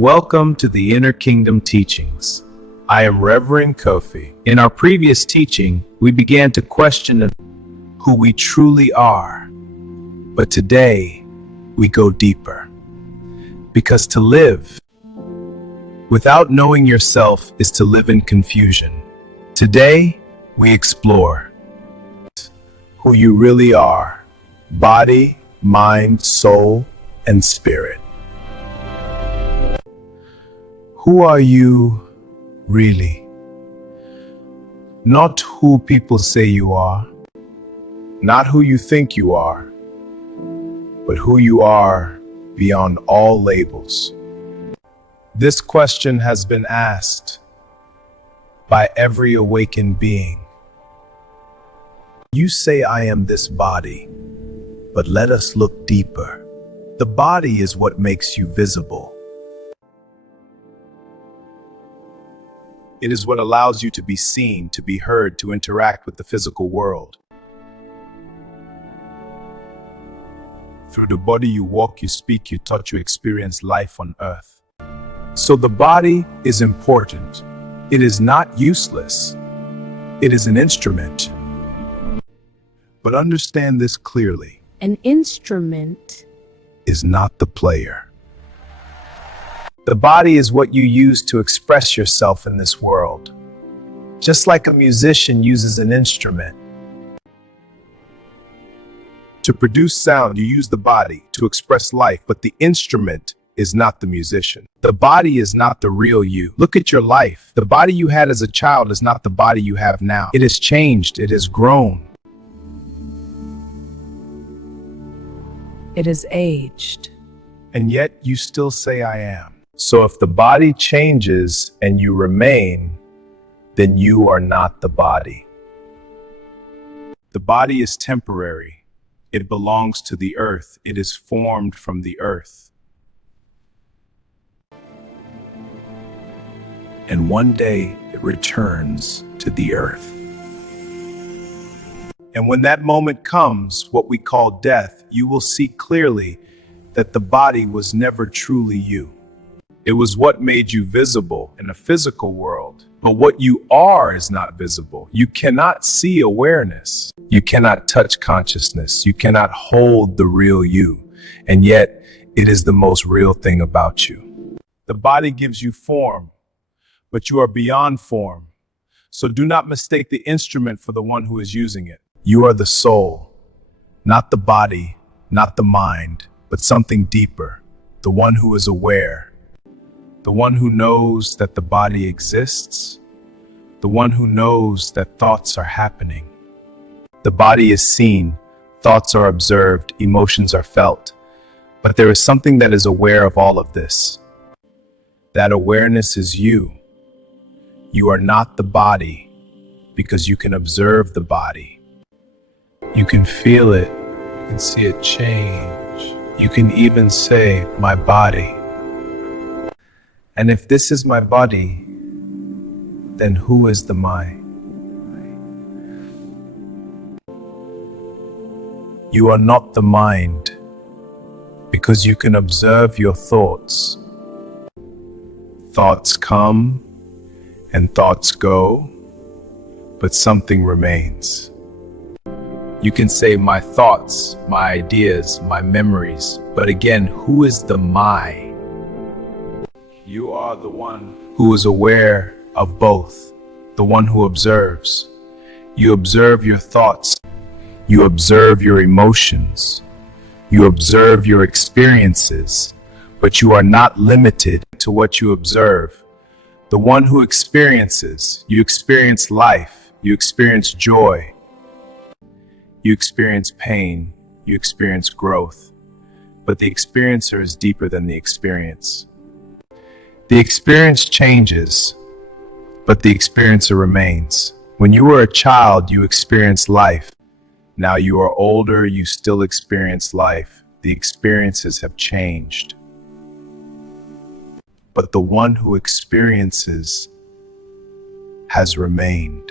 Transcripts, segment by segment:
Welcome to the Inner Kingdom Teachings. I am Reverend Kofi. In our previous teaching, we began to question who we truly are. But today, we go deeper. Because to live without knowing yourself is to live in confusion. Today, we explore who you really are: body, mind, soul, and spirit. Who are you really? Not who people say you are, not who you think you are, but who you are beyond all labels. This question has been asked by every awakened being. You say I am this body, but let us look deeper. The body is what makes you visible. It is what allows you to be seen, to be heard, to interact with the physical world. Through the body you walk, you speak, you touch, you experience life on earth. So the body is important. It is not useless. It is an instrument. But understand this clearly. An instrument is not the player. The body is what you use to express yourself in this world. Just like a musician uses an instrument. To produce sound, you use the body to express life, but the instrument is not the musician. The body is not the real you. Look at your life. The body you had as a child is not the body you have now. It has changed. It has grown. It is aged. And yet you still say I am. So if the body changes and you remain, then you are not the body. The body is temporary. It belongs to the earth. It is formed from the earth. And one day it returns to the earth. And when that moment comes, what we call death, you will see clearly that the body was never truly you. It was what made you visible in a physical world. But what you are is not visible. You cannot see awareness. You cannot touch consciousness. You cannot hold the real you. And yet, it is the most real thing about you. The body gives you form, but you are beyond form. So do not mistake the instrument for the one who is using it. You are the soul, not the body, not the mind, but something deeper, the one who is aware. The one who knows that the body exists, the one who knows that thoughts are happening. The body is seen, thoughts are observed, emotions are felt, but there is something that is aware of all of this. That awareness is you. You are not the body because you can observe the body. You can feel it, you can see it change. You can even say, my body. And if this is my body, then who is the mind? You are not the mind because you can observe your thoughts. Thoughts come and thoughts go, but something remains. You can say my thoughts, my ideas, my memories, but again, who is the my? You are the one who is aware of both, the one who observes. You observe your thoughts. You observe your emotions. You observe your experiences, but you are not limited to what you observe. The one who experiences, you experience life, you experience joy, you experience pain, you experience growth, but the experiencer is deeper than the experience. The experience changes, but the experiencer remains. When you were a child, you experienced life. Now you are older, you still experience life. The experiences have changed. But the one who experiences has remained.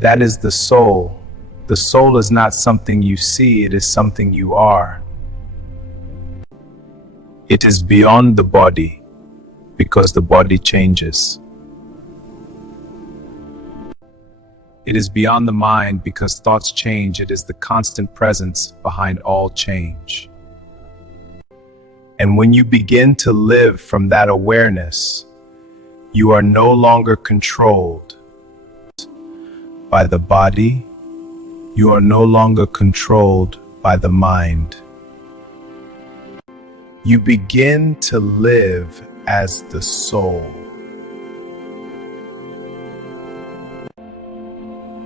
That is the soul. The soul is not something you see, it is something you are. It is beyond the body because the body changes. It is beyond the mind because thoughts change. It is the constant presence behind all change. And when you begin to live from that awareness, you are no longer controlled by the body. You are no longer controlled by the mind. You begin to live as the soul.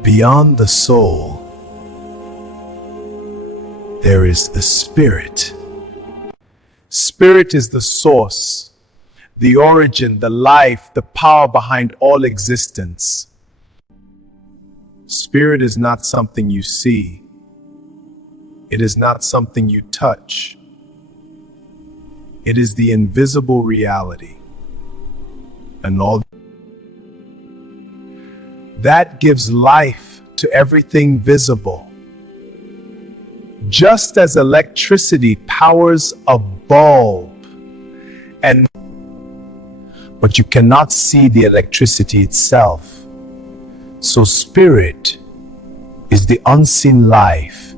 Beyond the soul, there is the spirit. Spirit is the source, the origin, the life, the power behind all existence. Spirit is not something you see. It is not something you touch. It is the invisible reality. And all that gives life to everything visible. Just as electricity powers a bulb, but you cannot see the electricity itself. So spirit is the unseen life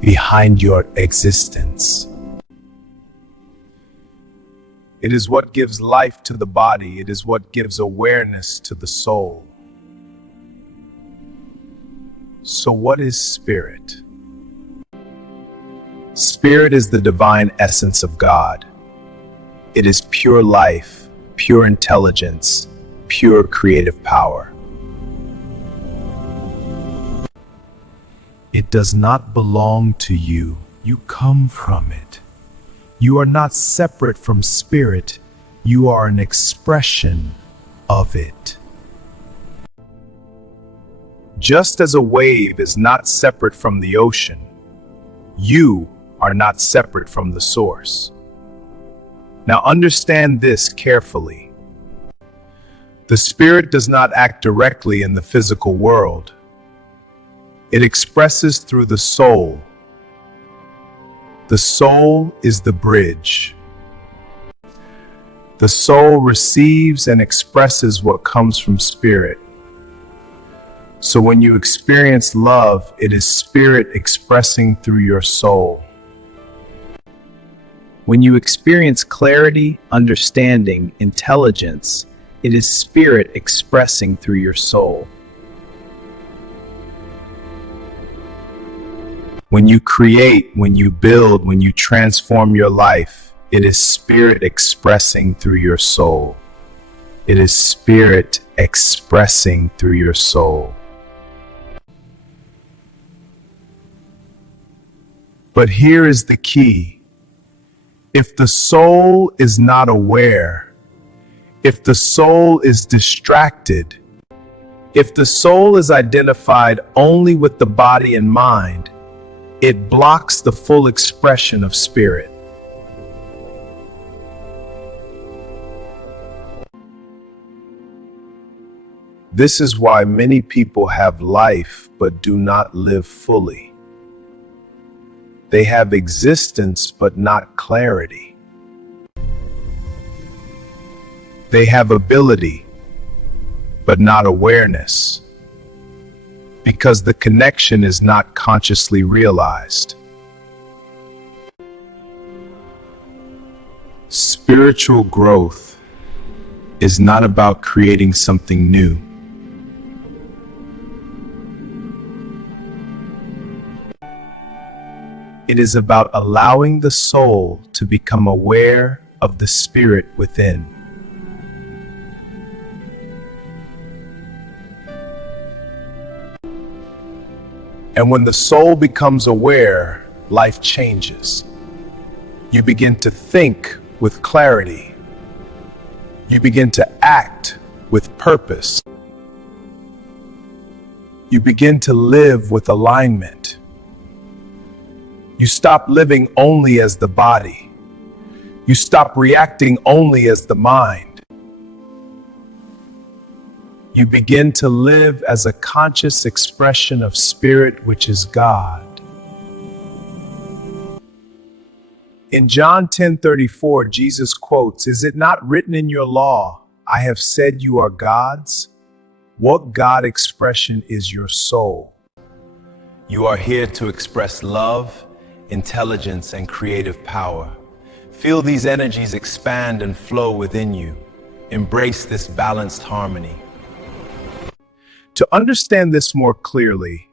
behind your existence. It is what gives life to the body. It is what gives awareness to the soul. So what is spirit? Spirit is the divine essence of God. It is pure life, pure intelligence, pure creative power. It does not belong to you. You come from it. You are not separate from spirit. You are an expression of it. Just as a wave is not separate from the ocean, you are not separate from the source. Now understand this carefully. The spirit does not act directly in the physical world. It expresses through the soul. The soul is the bridge. The soul receives and expresses what comes from spirit. So when you experience love, it is spirit expressing through your soul. When you experience clarity, understanding, intelligence, it is spirit expressing through your soul. When you create, when you build, when you transform your life, it is spirit expressing through your soul. It is spirit expressing through your soul. But here is the key. If the soul is not aware, if the soul is distracted, if the soul is identified only with the body and mind, it blocks the full expression of spirit. This is why many people have life but do not live fully. They have existence but not clarity. They have ability but not awareness, because the connection is not consciously realized. Spiritual growth is not about creating something new. It is about allowing the soul to become aware of the spirit within. And when the soul becomes aware, life changes. You begin to think with clarity. You begin to act with purpose. You begin to live with alignment. You stop living only as the body. You stop reacting only as the mind. You begin to live as a conscious expression of spirit, which is God. In John 10:34, Jesus quotes, "Is it not written in your law, I have said you are gods?" What God expression is your soul? You are here to express love, intelligence, and creative power. Feel these energies expand and flow within you. Embrace this balanced harmony. To understand this more clearly,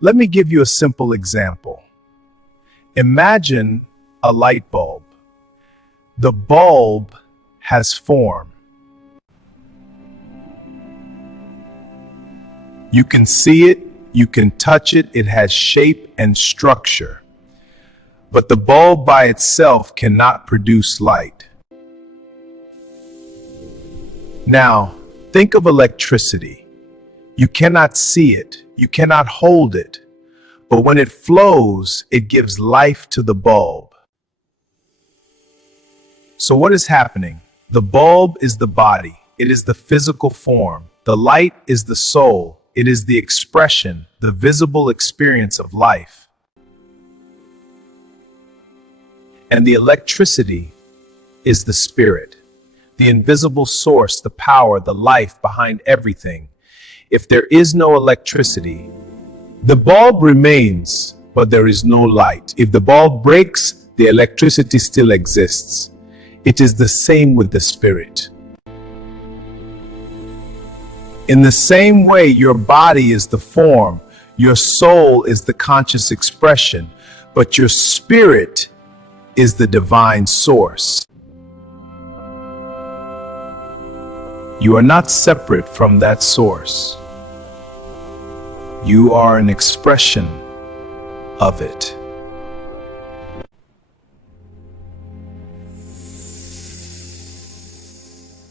let me give you a simple example. Imagine a light bulb. The bulb has form. You can see it, you can touch it, it has shape and structure. But the bulb by itself cannot produce light. Now, think of electricity. You cannot see it, you cannot hold it, but when it flows, it gives life to the bulb. So what is happening? The bulb is the body, it is the physical form. The light is the soul, it is the expression, the visible experience of life. And the electricity is the spirit, the invisible source, the power, the life behind everything. If there is no electricity, the bulb remains, but there is no light. If the bulb breaks, the electricity still exists. It is the same with the spirit. In the same way, your body is the form, your soul is the conscious expression, but your spirit is the divine source. You are not separate from that source. You are an expression of it.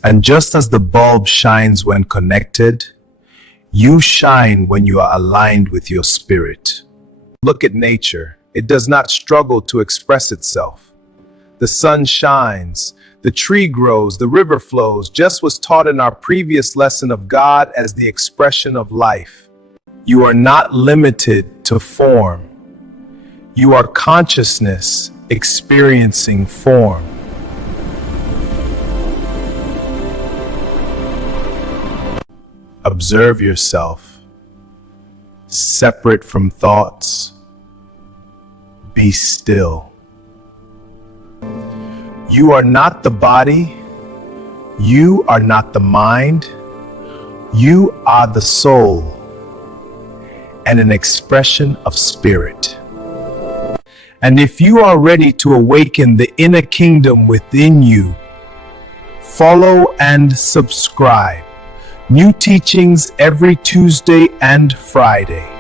And just as the bulb shines when connected, you shine when you are aligned with your spirit. Look at nature. It does not struggle to express itself. The sun shines, the tree grows, the river flows, just was taught in our previous lesson of God as the expression of life. You are not limited to form. You are consciousness experiencing form. Observe yourself, separate from thoughts. Be still. You are not the body. You are not the mind. You are the soul and an expression of spirit. And if you are ready to awaken the inner kingdom within you, follow and subscribe. New teachings every Tuesday and Friday.